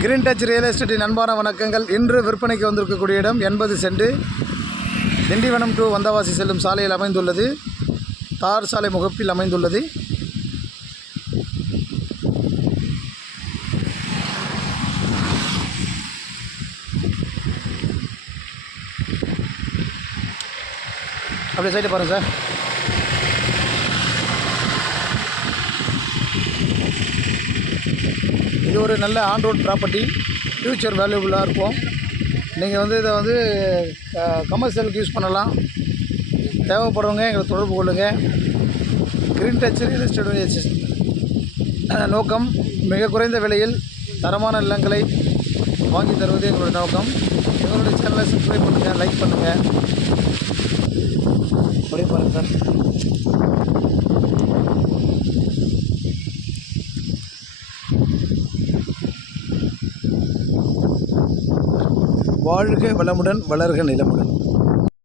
Green touch real எஸ்டேட்டின் அன்பான வணக்கங்கள். இன்று விற்பனைக்கு வந்திருக்கக்கூடிய இடம் 80 சென்ட் திண்டிவனம் டு வந்தவாசி செல்லும் சாலையில் அமைந்துள்ளது. தார் சாலை முகப்பில் அமைந்துள்ளது. அப்படியே சைடு பாருங்கள் சார். இது ஒரு நல்ல ஆன் ரோட் ப்ராப்பர்ட்டி, ஃப்யூச்சர் வேல்யூபுல்லாக இருக்கும். நீங்கள் இதை கமர்ஷியலுக்கு யூஸ் பண்ணலாம். தேவைப்படுறவங்க எங்களை தொடர்பு கொள்ளுங்கள். கிரீன் டச் ரியல் எஸ்டேட் நோக்கம் மிக குறைந்த விலையில் தரமான நிலங்களை வாங்கி தருவது எங்களுடைய நோக்கம். எங்களுடைய சேனலை சப்ஸ்கிரைப் பண்ணுங்கள், லைக் பண்ணுங்கள். அப்படியே பாருங்கள் சார். வாழ்க வளமுடன், வளர்க நிலமுடன்.